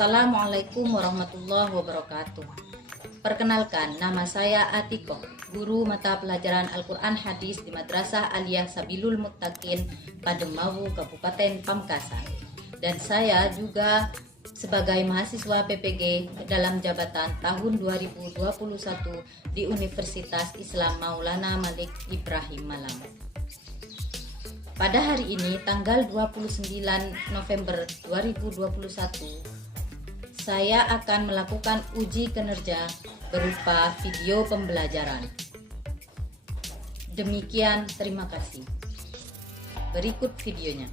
Assalamualaikum warahmatullahi wabarakatuh. Perkenalkan, nama saya Atiko, guru mata pelajaran Al-Quran Hadis di Madrasah Aliyah Sabilul Muttaqin, Pademawu, Kabupaten Pamekasan. Dan saya juga sebagai mahasiswa PPG dalam jabatan tahun 2021 di Universitas Islam Maulana Malik Ibrahim Malang. Pada hari ini, tanggal 29 November 2021, saya akan melakukan uji kinerja berupa video pembelajaran. Demikian, terima kasih. Berikut videonya.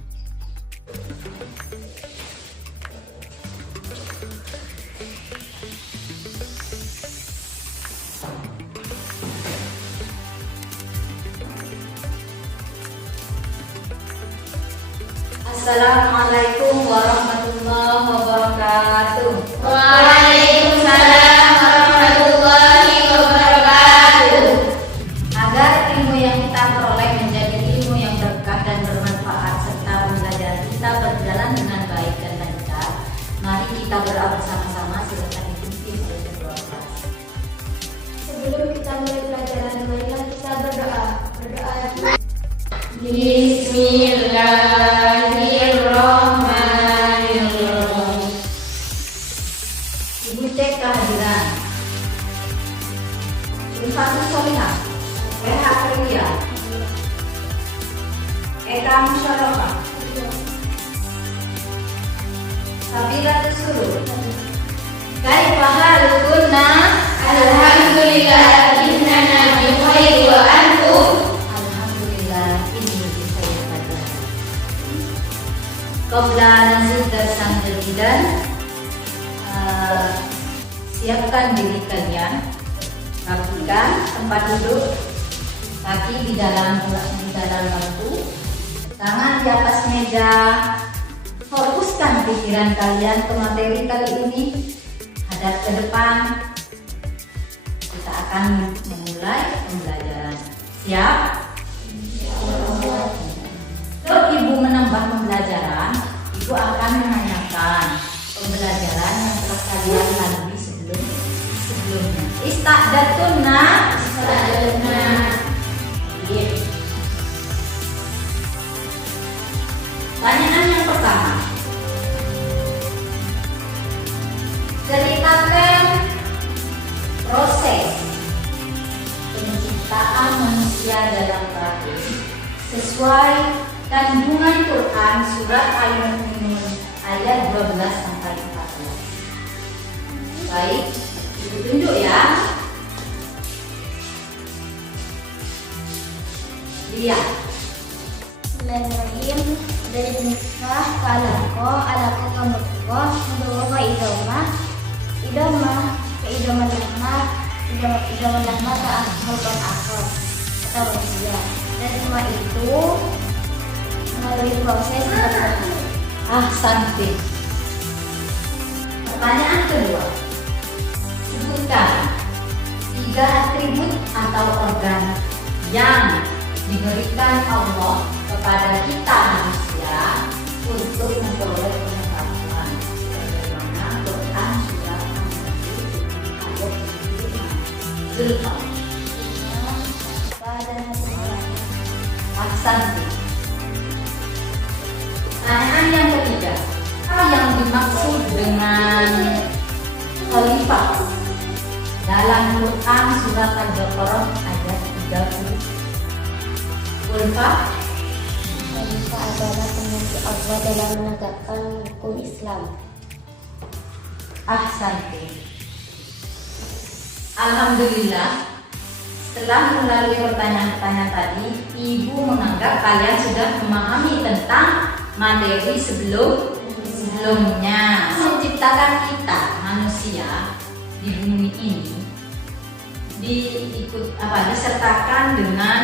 Assalamualaikum warahmatullahi wabarakatuh. Waalaikumsalam warahmatullahi wabarakatuh. Agar ilmu yang kita peroleh menjadi ilmu yang berkah dan bermanfaat serta pembelajaran kita berjalan dengan baik dan lancar, mari kita berdoa bersama-sama. Silakan dipimpin oleh kedua kelas. Sebelum kita mulai pelajaran, marilah kita berdoa. Bismillahirrahmanirrahim. Ibu cek kehadiran. Rifatu Solihah, Reha Kerwia, Eka Musyarakah, Sabila Tersuru. Kaifa halukunna? Alhamdulillah innana bi khair wa antum. Alhamdulillah, ini bisa dikatakan. Qabla nazid darsan jadidan, siapkan diri kalian, rapikan tempat duduk, kaki di dalam bangku, tangan di atas meja. Fokuskan pikiran kalian ke materi kali ini, hadap ke depan. Kita akan memulai pembelajaran. Siap? Kalau ibu menambah pembelajaran, ibu akan menanyakan pembelajaran yang telah kalian lalui sebelumnya. Ista'datuna. Pertanyaan yang pertama, ceritakan proses penciptaan manusia dalam rahim sesuai kandungan Quran surat Al-Mu'minun ayat 12 sampai 14. Baik, ibu tunjuk ya. Lihat. Bismillahirrahmanirrahim. Dari nisbah ke alaqo ke mudghah, mudghah idamah ke idaman lahmah ke akhir atau manusia. Dan semua itu melalui proses Ahsanti. Pertanyaan kedua, sebutkan 3 atribut atau organ yang diberikan Allah kepada kita manusia untuk memperoleh pengetahuan, sebagaimana Quran sudah mengatur. Ahsanti. Pertanyaan yang ketiga, apa yang dimaksud dengan khalifah dalam Quran surat Al-Baqarah ayat 30? Khalifah adalah pengganti Allah dalam menegakkan hukum Islam. Ahsanti. Alhamdulillah, setelah melalui pertanyaan-pertanyaan tadi, ibu menganggap kalian sudah memahami tentang materi sebelumnya. Menciptakan kita manusia di bumi ini disertakan dengan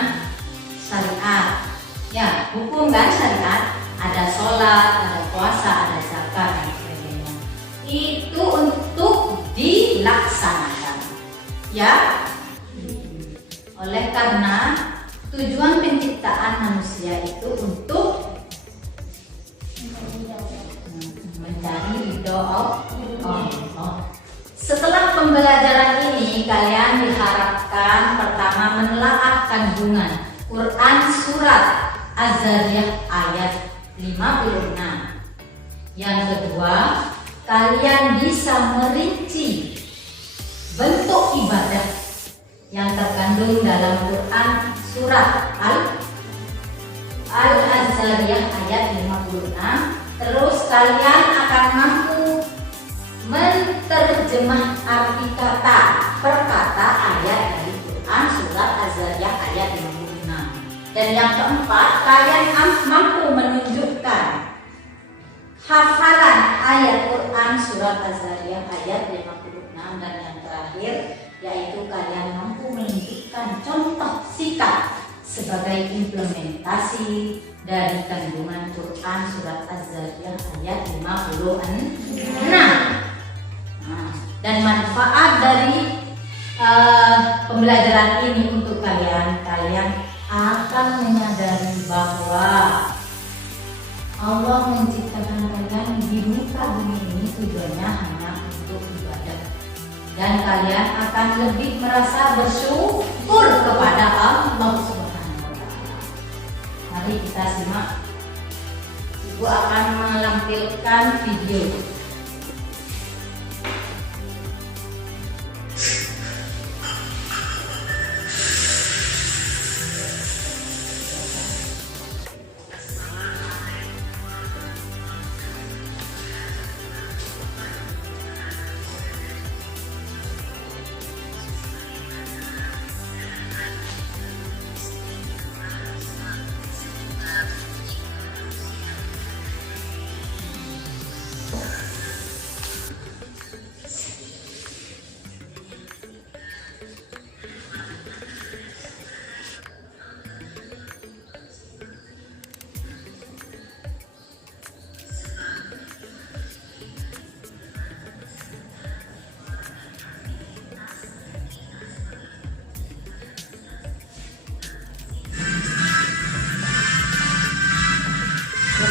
syariat. Ya, hukum kan syariat, ada sholat, ada puasa, ada zakat dan sebagainya. Itu untuk dilaksanakan. Ya, oleh karena tujuan penciptaan manusia itu untuk mencari ridho kandungan Quran surat Az-Zariyat ayat 56. Yang kedua, kalian bisa merinci bentuk ibadah yang terkandung dalam Quran surat Al-Zariyat ayat 56. Terus kalian akan mampu menerjemah arti kata per kata ayat dari Quran surat Az-Zariyat ayat 56. Dan yang keempat, kalian mampu menunjukkan hafalan ayat Quran surat Az-Zariyat ayat 56. Dan yang terakhir, yaitu kalian mampu menunjukkan contoh sikap sebagai implementasi dari kandungan Quran surat Az-Zariyat ayat 56. Dan manfaat dari pembelajaran ini untuk kalian akan menyadari bahwa Allah menciptakan kalian di muka bumi ini tujuannya hanya untuk ibadah, dan kalian akan lebih merasa bersyukur kepada Allah Subhanahu wa Ta'ala. Mari kita simak. Ibu akan menampilkan video.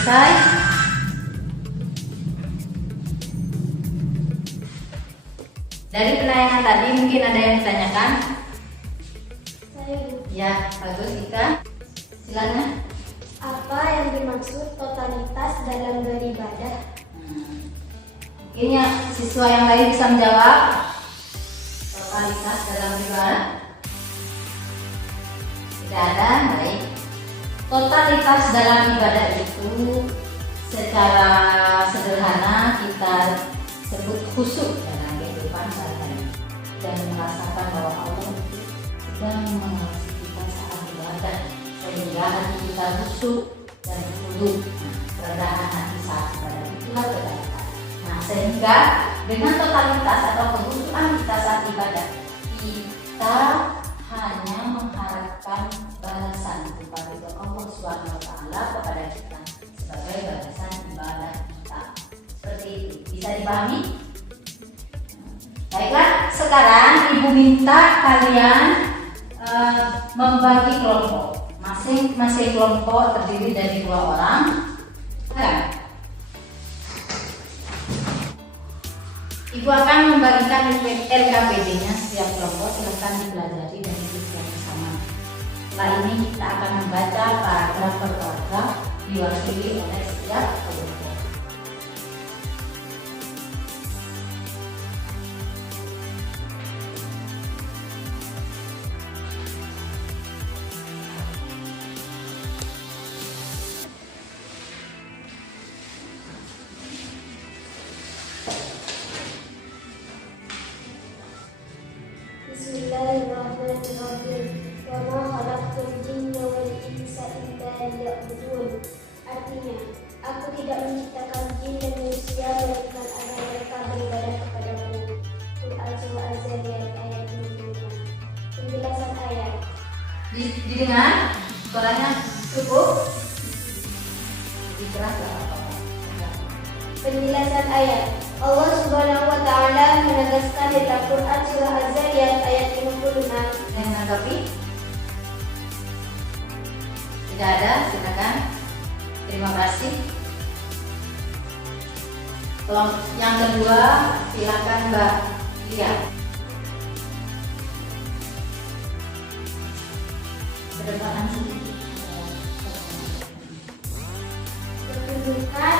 Selesai? Dari penayangan tadi mungkin ada yang ditanyakan? Ya, bagus Ika. Silakan. Apa yang dimaksud totalitas dalam beribadah? Mungkin ya siswa yang lain bisa menjawab. Totalitas dalam beribadah? Tidak ada, baik. Totalitas dalam ibadah itu secara sederhana kita sebut khusyuk dalam kehidupan sehari-hari, dan merasakan bahwa Allah sedang mengasihi kita saat ibadah, sehingga hati kita khusyuk dan khusyuk. Kerendahan hati saat ibadah itulah totalitas. Nah, sehingga dengan totalitas atau kekhusyukan kita saat ibadah, kita hanya mengharapkan balasan kepada Allah Subhanahu wa Ta'ala kepada kita sebagai balasan ibadah kita. Seperti itu. Bisa dipahami? Baiklah, sekarang Ibu minta kalian membagi kelompok. Masing-masing kelompok terdiri dari 2 orang. Ibu akan membagikan LKPD-nya setiap kelompok. Silakan dipelajari dan ditulis bersama. Setelah ini kita akan membaca paragraf per paragraf diwakili oleh setiap kelompok. Bismillahirrahmanirrahim. Wa ma khalaqtul jinna wal insa illa liya'budun. Artinya, aku tidak menciptakan jin dan manusia melainkan agar mereka beribadah kepadaku. Quran surah Az-Zariyat ayat 56. Penjelasan ayat. Didengar? Suaranya cukup? Lebih keras nggak apa-apa? Penjelasan ayat. Allah Subhanahu wa Ta'ala menegaskan di dalam Quran surah Az-Zariyat ayat 56. Yang menanggapi? Tidak ada, silakan. Terima kasih. Yang kedua, silakan Mbak Lia. Kedepan sedikit. Menunjukkan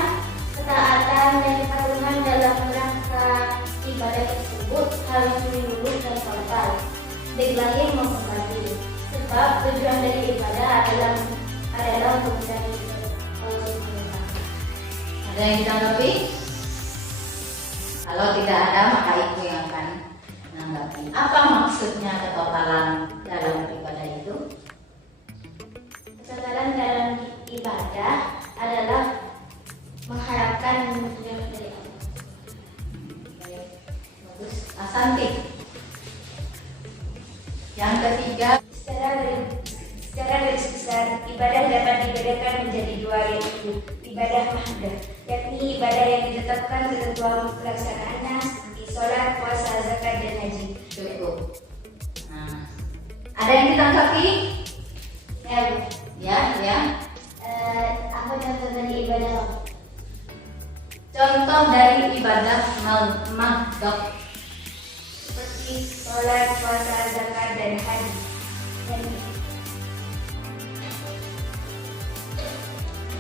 ketaatan dan kepatuhan dalam rangka ibadah tersebut harus menurut dan total, baik lahir maupun batin. Sebab tujuan dari ibadah adalah untuk mencari Allah. Ada yang ditanggapi? Kalau tidak ada, maka ibu yang akan menanggapi. Apa maksudnya ketotalan dalam ibadah itu? Ketotalan dalam ibadah adalah mengharapkan tujuan dari Allah. Baik, bagus. Asanti. Yang ketiga, Secara garis besar, ibadah dapat dibedakan menjadi dua, yaitu ibadah mahdoh, yakni ibadah yang ditetapkan ketentuan pelaksanaannya seperti sholat, puasa, zakat, dan haji. cukup. Nah, ada yang ditanggapi? Ya. Apa contoh dari ibadah? Contoh dari ibadah mahdoh. Seperti sholat, puasa, zakat, dan haji.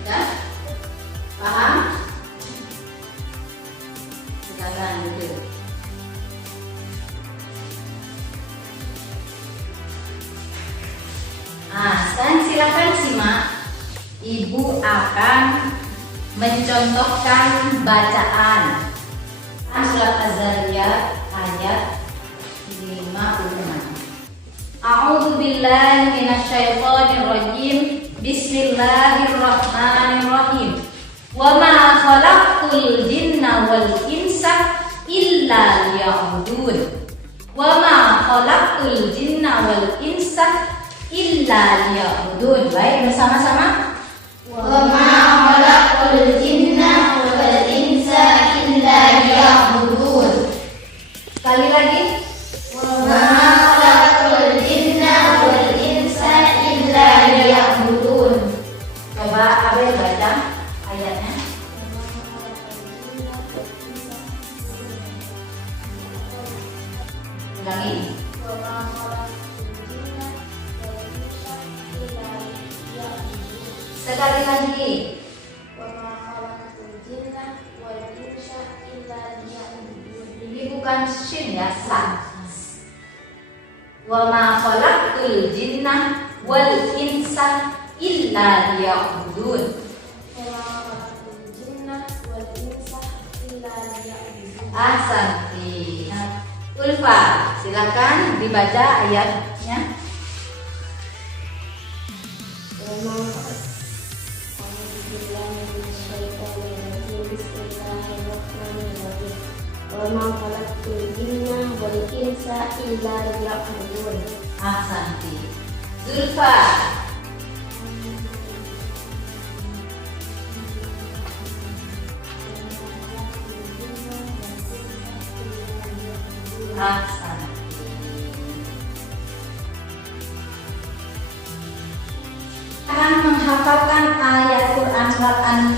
Ya? Paham? Silakan duduk. Sekarang silakan simak. Ibu akan mencontohkan bacaan surat Az-Zariyat ayat 56. A'udzu billahi minasyaitonir rajim. Bismillahirrahmanirrahim. Wa ma khalaqtul jinna wal insa illa liya'budun. Wa ma khalaqtul jinna wal insa illa liya'budun. Baik, bersama-sama. Wa ma khalaqtul jinna wal insa illa liya'budun. Sekali lagi. Wa ma khalaqtul jinna wal insa illa liya'budun. Coba Abel baca ayatnya. Ulangi. Sekali lagi. Ini bukan shin ya, sa. Wa ma khalaqtul jinna wal insa illa liya'budun. Ahsanti. Ulfa, silakan dibaca ayatnya. Wa ma khalaqtul jinna wal insa illa liya'budun. Ahsanti. Zulfa. Ahsanti. Akan menghafalkan ayat Quran surat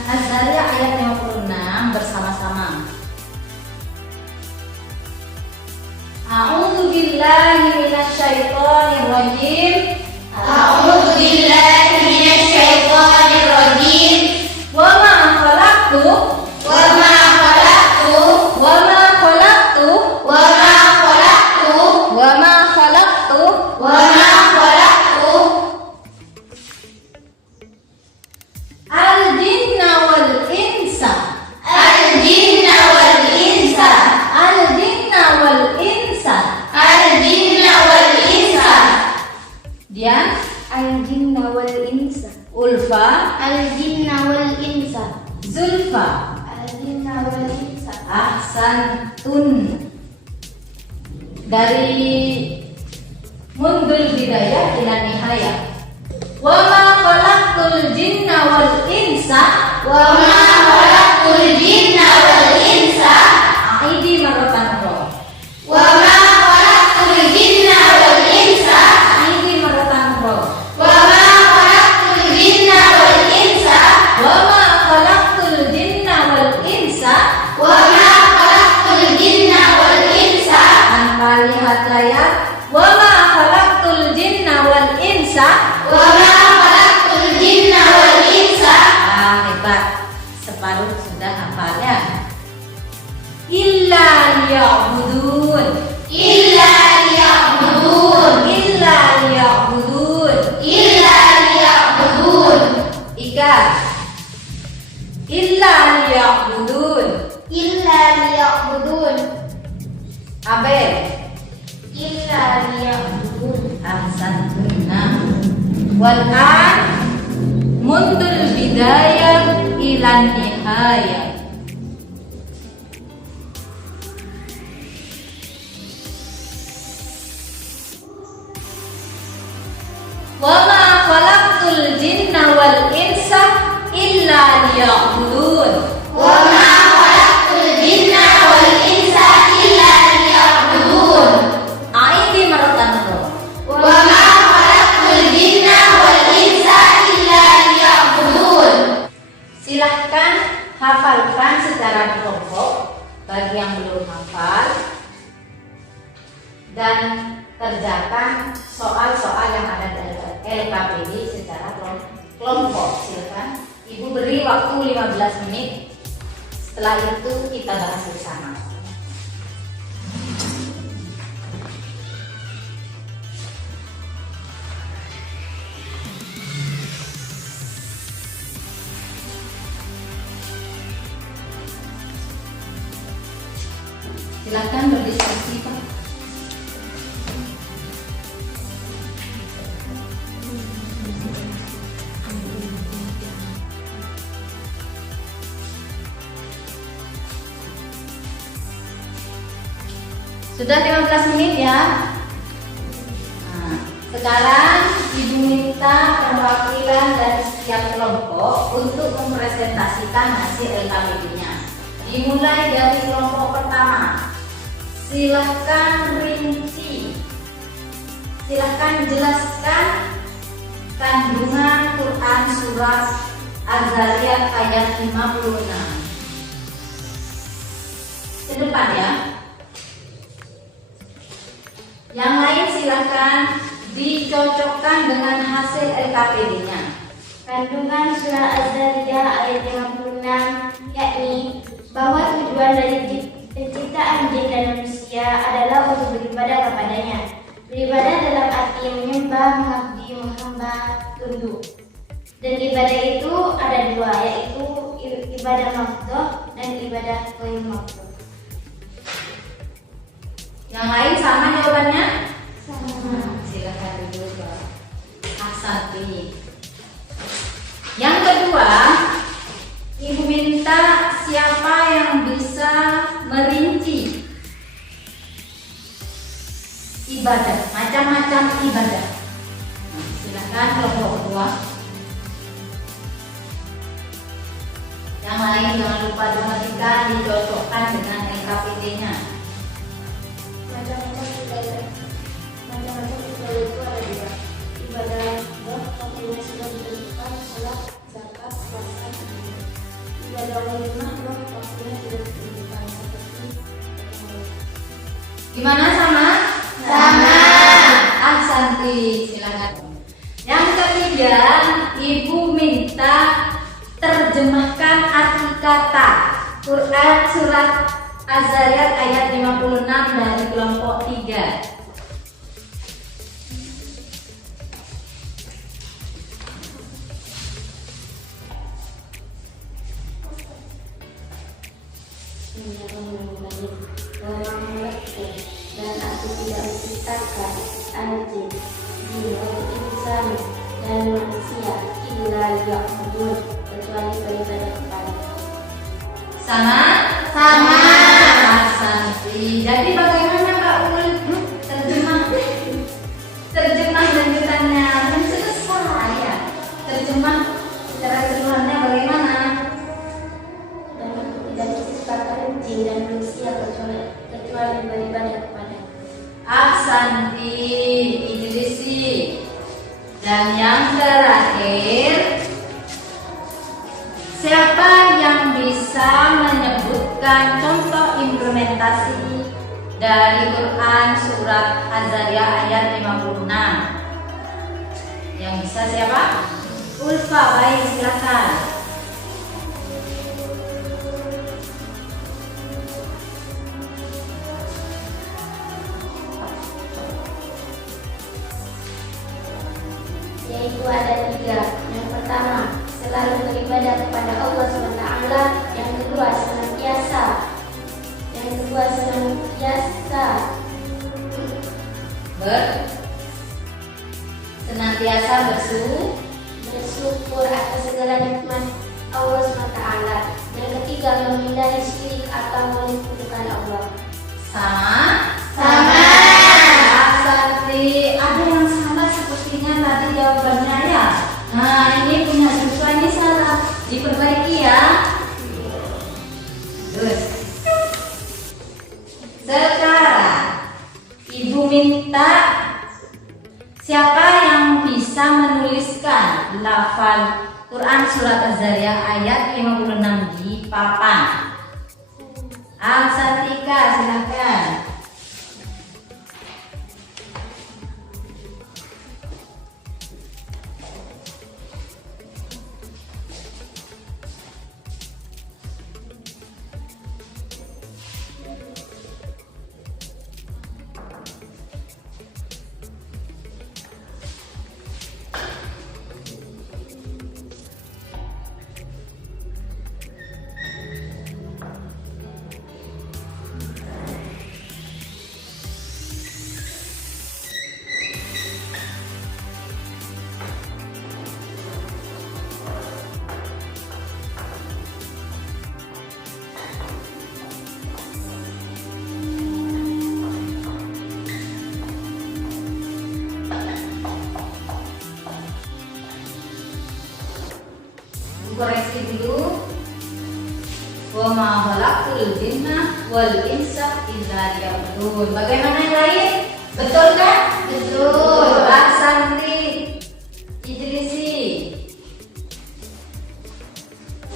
Az-Zariyat ayat 56 bersama-sama. A'udzu billahi minasyaitonir rajim. A'udzu billahi minasyaitonir rajim. Wa ma khalaqtu Wa ma khalaqtu wa ma khalaqtu wa ma khalaqtu wa ma khalaqtu wa ma khalaqtu al-jinna wal insa al-jinna wal insa al-jinna wal insa. al-jinna wal insa Dian, al-jinna wal insa Ulfa, al-jinna wal insa Zulfa. al-jinna wal insa. Ahsantun. Dari mundul bidayah ila nihayah. Wa ma khalaqtul jinna wal insa Wa ma khalaqtul jinna wal insa aidi marratan ukhra. wa ma khalaqtul jinna wal insa Aidi marratan ukhra. wa ma khalaqtul jinna wal insa Wa ma khalaqtul jinna wal insa. wa ma khalaqtul jinna wal insa. Tanpa lihat layar. Wa ma khalaqtul jinna wal insa Wa Illa liya'budun. Illa liya'budun. Abel. Illa liya'budun. Ahsantunna. Wal'an mundul bidayah ilan nihayah. Wa ma khalaqtul jinna wal insa illa liya'budun. Wa ma khalaqtul jinna wal insa illa liya'budun. Aidi maratan ukhra. Wa ma khalaqtul jinna wal insa illa liya'budun. Silahkan hafalkan secara kelompok bagi yang belum hafal dan kerjakan soal-soal yang ada dari LKPD secara kelompok. Silakan. Ibu beri waktu 15 menit. Setelah itu kita bahas bersama. Silakan berdiskusi, Pak. Sudah 15 menit ya. Nah, sekarang Ibu minta perwakilan dari setiap kelompok untuk mempresentasikan hasil LKPD-nya. Dimulai dari kelompok pertama. Silahkan rinci. Silahkan jelaskan kandungan Quran surat Az-Zariyat ayat 56. Ke depan ya. Yang lain silahkan dicocokkan dengan hasil LKPD-nya. Kandungan surah Az-Zariyat ayat 56 yakni bahwa tujuan dari penciptaan jin dan manusia adalah untuk beribadah kepadanya. Beribadah dalam arti menyembah, mengabdi, menghamba, tunduk. Dan ibadah itu ada dua, yaitu ibadah mafdhah dan ibadah ghair mafdhah. Yang lain sama jawabannya? Sama. Silakan duduk, Pak. Ahsanti. Yang kedua, Ibu minta siapa yang bisa merinci ibadah, macam-macam ibadah. Nah, silakan kelompok kedua. Yang lain jangan lupa diperhatikan, dicocokkan dengan LKPD-nya. Macam-macam ibadah itu ada dua. Ibadah waktunya sudah ditentukan, salat, zakat, puasa, haji. Ibadah walimah waktunya sudah ditentukan seperti Gimana sama? Sama. Ahsanti, silakan. Yang ketiga, Ibu minta terjemahkan arti kata Quran surat Az-Zariyat ayat 56 dari kelompok 3. dan aku tidak menciptakan anjing, jin, insan dan manusia illa liya'budun kecuali beribadah kepada. Sama? Sama. Ahsanti. Jadi bagaimana Pak Ul? Terjemah lanjutannya kan selesai ya. Terjemah secara keseluruhannya bagaimana? Dan aku tidak menciptakan jin dan manusia kecuali beribadah kepada. Ahsanti, Idrisi. Dan yang terakhir, siapa yang bisa menyebutkan contoh implementasi dari Quran surat Az-Zariyat ayat 56? Yang bisa siapa? Ulfa, baik, silakan. Yaitu ada tiga. Yang pertama, selalu beribadah kepada Allah SWT. Yang kedua, senantiasa senantiasa bersyukur atas segala nikmat Allah SWT. Yang ketiga, menghindari syirik atau menyekutukan Allah. Sama. Sakti, ada yang salah sepertinya tadi jawabannya ya. Nah, ini punya siswa ini salah, diperbaiki ya. Terus, sekarang Ibu minta siapa yang bisa menuliskan lafal Quran Surat Az-Zariyat ayat 56 di papan? Al-Satika, silakan. Koreksi dulu. Wa ma khalaqtul jinna wal insa illa liya'budun. Bagaimana yang lain? Betul kan? Betul. Aksanti, Idrisi.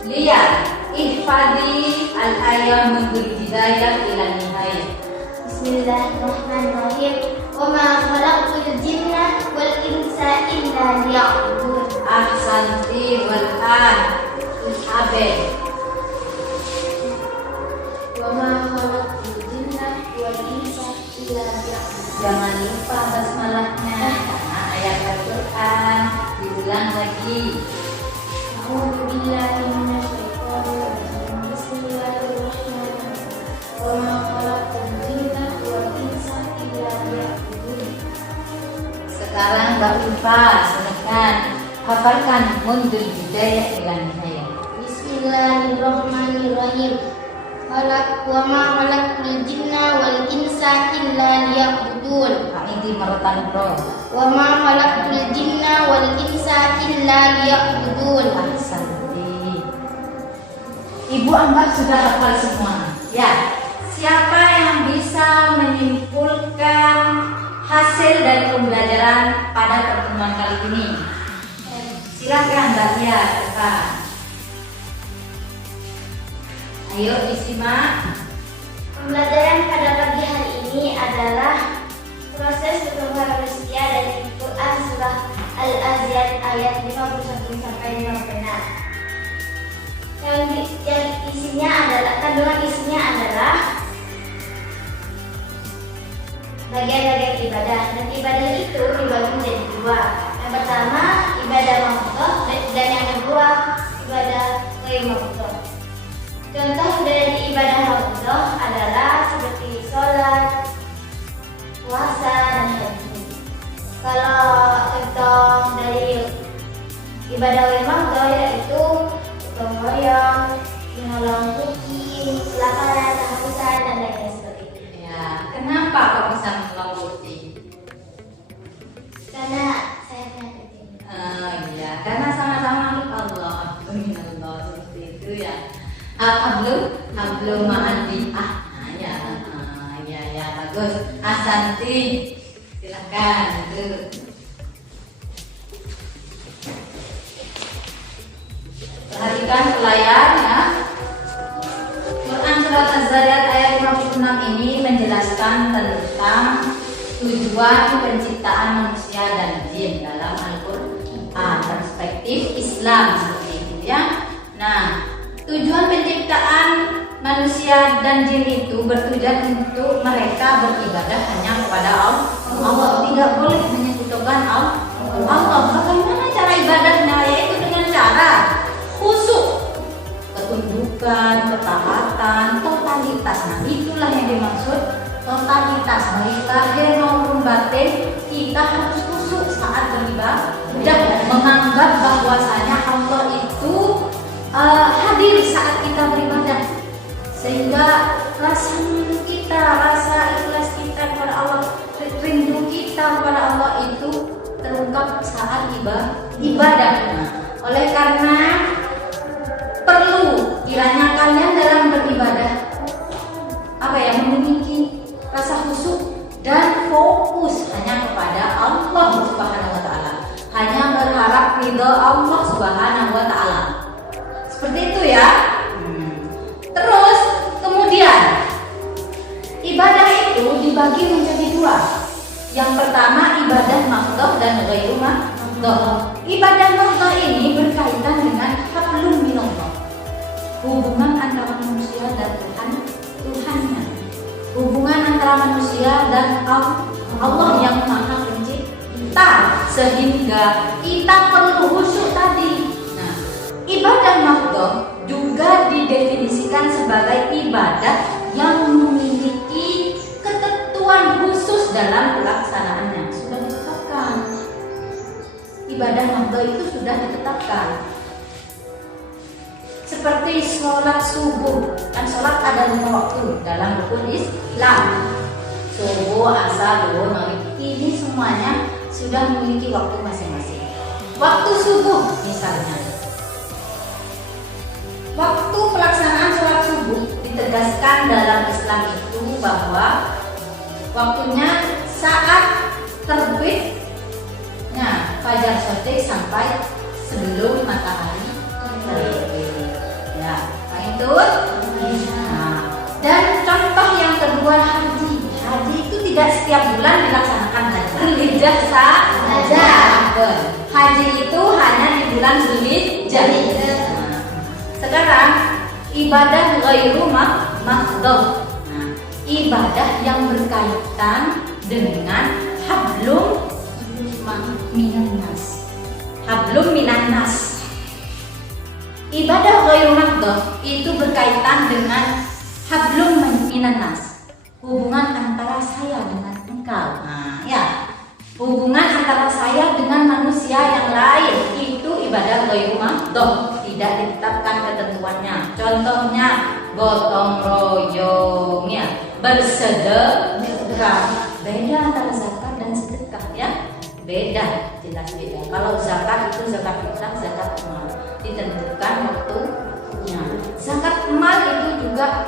Lihat, ihfadi al-ayat menurut hidayah ila nihayah. Bismillahirrahmanirrahim. Wa ma khalaqtul jinna wal insa illa liya'budun. Ahsanti wal an Abe. Wa ma khalaqtul jinna wal insa illa liya'budun. Jangan lupa basmalahnya karena ayat Al-Quran diulang lagi. A'udzu billahi minasyaitonir rajim. Bismillahirrahmanirrahim. Wa ma khalaqtul jinna wal insa illa liya'budun. Sekarang Mbak Ulfa, silakan hafalkan mundur hidayah ila nihayah. Bismillahirrahmanirrahim. Wa ma khalaqtul jinna wal insa illa liya'budun. Ini maratan bro. Wa ma khalaqtul jinna wal insa illa liya'budun. Ahsanti. Ibu Ambar sudah hafal semua. Ya. Siapa yang bisa menyimpulkan hasil dari pembelajaran pada pertemuan kali ini? Silakan Mbak Tia, Pak. Ayo disimak. Pembelajaran pada pagi hari ini adalah proses pertumbuhan manusia dari Quran surah Al-Aziyat ayat 51 sampai 56. Yang isinya adalah kandungan isinya adalah bagian-bagian ibadah, dan ibadah itu dibagi menjadi dua. Yang pertama ibadah mafruḍah dan yang kedua ibadah ghair mafruḍah. Contoh dari ibadah mafruḍah adalah seperti sholat, puasa, dan haji. Kalau contoh dari ibadah ghair mafruḍah yaitu gotong royong, menolong kucing, kelaparan, tahlilan, dan lainnya seperti itu. Ya, kenapa kok bisa menolong kucing? Karena saya punya kucing. Iya, karena sama-sama Allah. Minallah seperti itu ya. Hablu ma'andi. Ya, bagus. Ahsanti. Silakan. Itu. Perhatikan layar ya. Quran Surat Az-Zariyat ayat 56 ini menjelaskan tentang tujuan penciptaan manusia dan jin dalam Al-Quran perspektif Islam seperti itu ya. Nah, tujuan penciptaan manusia dan jin itu bertujuan untuk mereka beribadah hanya kepada Allah. Tidak boleh menyekutukan Allah. Bagaimana cara ibadahnya? Yaitu dengan cara baik lahir maupun batin, kita harus khusyuk saat beribadah, menganggap bahwasanya Allah itu hadir saat kita beribadah, sehingga rasa malu kita, rasa ikhlas kita kepada Allah, rindu kita kepada Allah itu terungkap saat ibadah. Oleh karena perlu kiranya kalian dalam beribadah memiliki rasa khusyuk dan fokus hanya kepada Allah Subhanahu wa taala, hanya berharap ridha Allah Subhanahu wa taala. Seperti itu ya. Terus kemudian ibadah itu dibagi menjadi dua. Yang pertama ibadah mahdhah dan ghairu mahdhah. Ibadah mahdhah ini berkaitan dengan hablum minallah, hubungan antara manusia dan Tuhannya, hubungan antara manusia dan Allah yang Maha Pencipta, sehingga kita perlu khusyuk tadi. Nah, ibadah mahdhah juga didefinisikan sebagai ibadah yang memiliki ketentuan khusus dalam pelaksanaannya. Sudah ditetapkan. Ibadah mahdhah itu sudah ditetapkan. Seperti sholat subuh, kan sholat ada 5 waktu dalam rukun Islam. Subuh, asar, zuhur, maghrib, ini semuanya sudah memiliki waktu masing-masing. Waktu subuh misalnya, waktu pelaksanaan sholat subuh ditegaskan dalam Islam itu bahwa waktunya saat terbitnya fajar shadiq sampai sebelum matahari terbit. Ya, Pak Intun. Nah, dan contoh yang kedua haji. Haji itu tidak setiap bulan dilaksanakan haji. Dzulhijjah saja. Haji itu hanya di bulan Dzulhijjah. Nah, sekarang ibadah ghairu mahdhah. Nah, ibadah yang berkaitan dengan hablum minannas. Hablum minannas. Ibadah ghairu mahdhah itu berkaitan dengan hablum minannas, hubungan antara saya dengan engkau. Nah, ya, hubungan antara saya dengan manusia yang lain itu ibadah ghairu mahdhah, tidak ditetapkan ketentuannya. Contohnya gotong royong, ya, bersedekah. Beda antara zakat dan sedekah, ya. Beda, jelas beda. Kalau zakat itu zakat fitrah, zakat mal, ditentukan waktunya. Zakat mal itu juga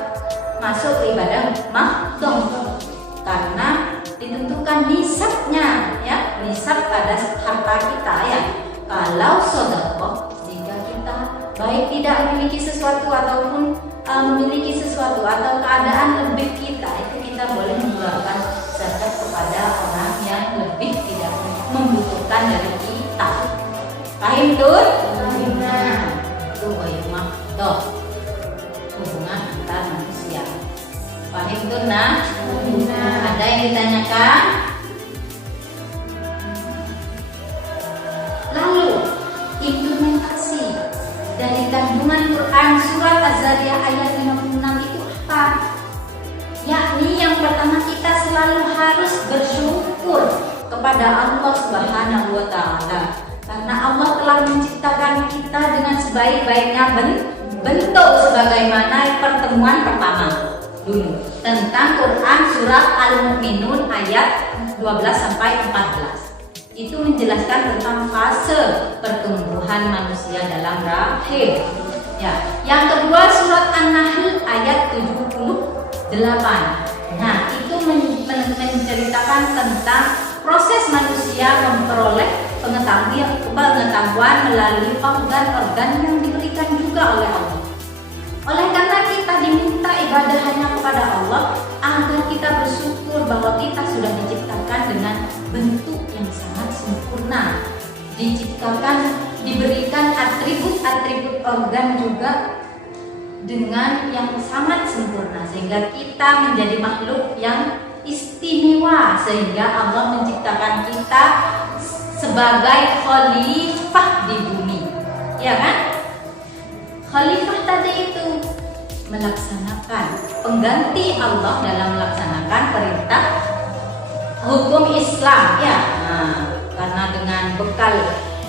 masuk ke ibadah mahdhah karena ditentukan nisabnya, ya, nisab pada harta kita, ya. Kalau sedekah, jika kita baik tidak memiliki sesuatu ataupun memiliki sesuatu atau keadaan lebih kita, itu kita boleh mengeluarkan zakat kepada orang yang lebih tidak membutuhkan dari kita. Paham tuh? Nah, itu ghairu mahdhah, hubungan antar manusia. Paham tuh? Nah, ada yang ditanyakan? Lalu implementasi dari kandungan Quran surat Az-Zariyat ayat 56 itu apa? Yakni yang pertama, kita selalu harus bersyukur kepada Allah Subhanahu wa taala karena Allah telah menciptakan kita dengan sebaik-baiknya bentuk, sebagaimana pertemuan pertama dulu tentang Quran surat Al-Mu'minun ayat 12 sampai 14. Itu menjelaskan tentang fase pertumbuhan manusia dalam rahim. Ya, yang kedua surat An-Nahl ayat 78. Nah, itu menceritakan tentang proses manusia memperoleh pengetahuan melalui organ-organ yang diberikan juga oleh Allah. Oleh karena kita diminta ibadah hanya kepada Allah, agar kita bersyukur bahwa kita sudah diciptakan dengan bentuk yang sangat sempurna, diberikan atribut-atribut organ juga dengan yang sangat sempurna, sehingga kita menjadi makhluk yang istimewa, sehingga Allah menciptakan kita sebagai khalifah di bumi, ya kan? Khalifah tadi itu melaksanakan, pengganti Allah dalam melaksanakan perintah hukum Islam ya. Nah, karena dengan bekal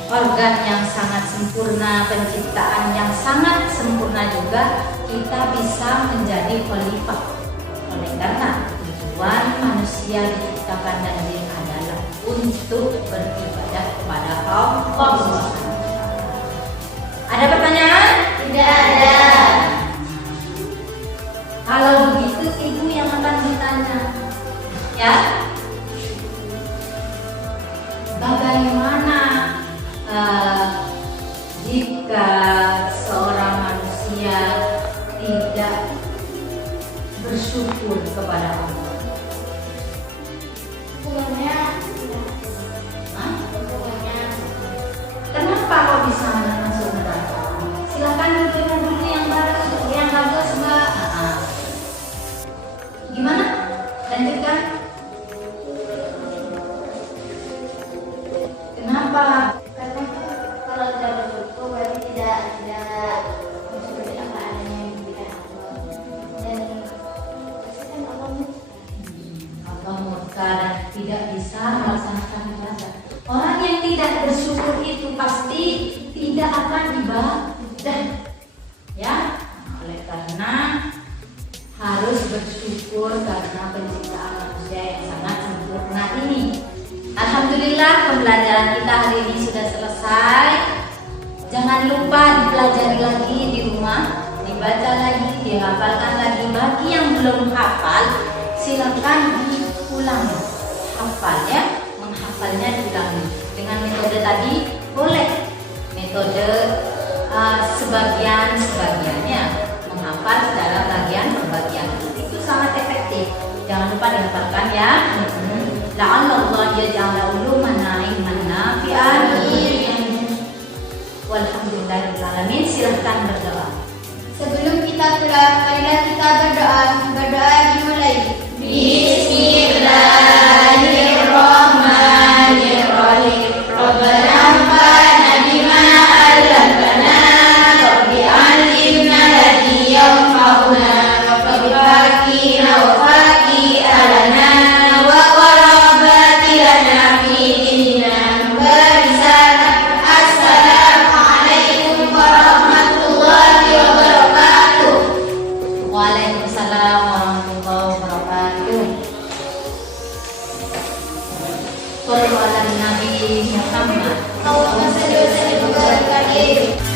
organ yang sangat sempurna, penciptaan yang sangat sempurna juga, kita bisa menjadi khalifah. Oleh karena tujuan manusia diciptakan dan jin adalah untuk beribadah kepada Allah SWT. Ada pertanyaan? Tidak ada. Kalau begitu ibu yang akan bertanya, ya. Bagaimana jika seorang manusia tidak bersyukur kepada Allah? Hukumannya Hah? Kenapa kok bisa masuk neraka? Silakan dulu yang baru, yang bagus mbak. Gimana? Lanjutkan. Kenapa? karena kalau tidak bersyukur berarti tidak seperti apa adanya yang diberikan Allah. Dan pasti kan Allah Allah murka dan tidak bisa melaksanakan ibadah. Orang yang tidak bersyukur itu pasti tidak akan ibadah, ya. Oleh karena harus bersyukur karena penciptaan manusia yang sangat sempurna ini. Alhamdulillah pembelajaran kita hari ini sudah selesai. Jangan lupa dipelajari lagi di rumah, dibaca lagi, dihafalkan lagi. Bagi yang belum hafal, silakan diulang hafal ya, menghafalnya diulangi. Dengan metode tadi boleh metode sebagian-sebagiannya, menghafal secara bagian per bagian. Itu sangat efektif. Jangan lupa dihafalkan ya. La'allallah yaj'ala ulumana ilman nafi'an. Walhamdulillahirrahmanirrahim. Silahkan berdoa. Sebelum kita pulang, marilah kita berdoa. Berdoa dimulai. Bismillahirrahmanirrahim. Rabbana anfa'na bima 'allamtana wa bi'allimna alladhi yanfa'una wa bi'afina wa faqi'alana wa qarabati lana fi dinina barisana. Assalamualaikum warahmatullahi wabarakatuh. Waalaikumsalam warahmatullahi wabarakatuh. Sallu ala Nabi Muhammad. Allahumma shalli wa sallim wa barik alaihi.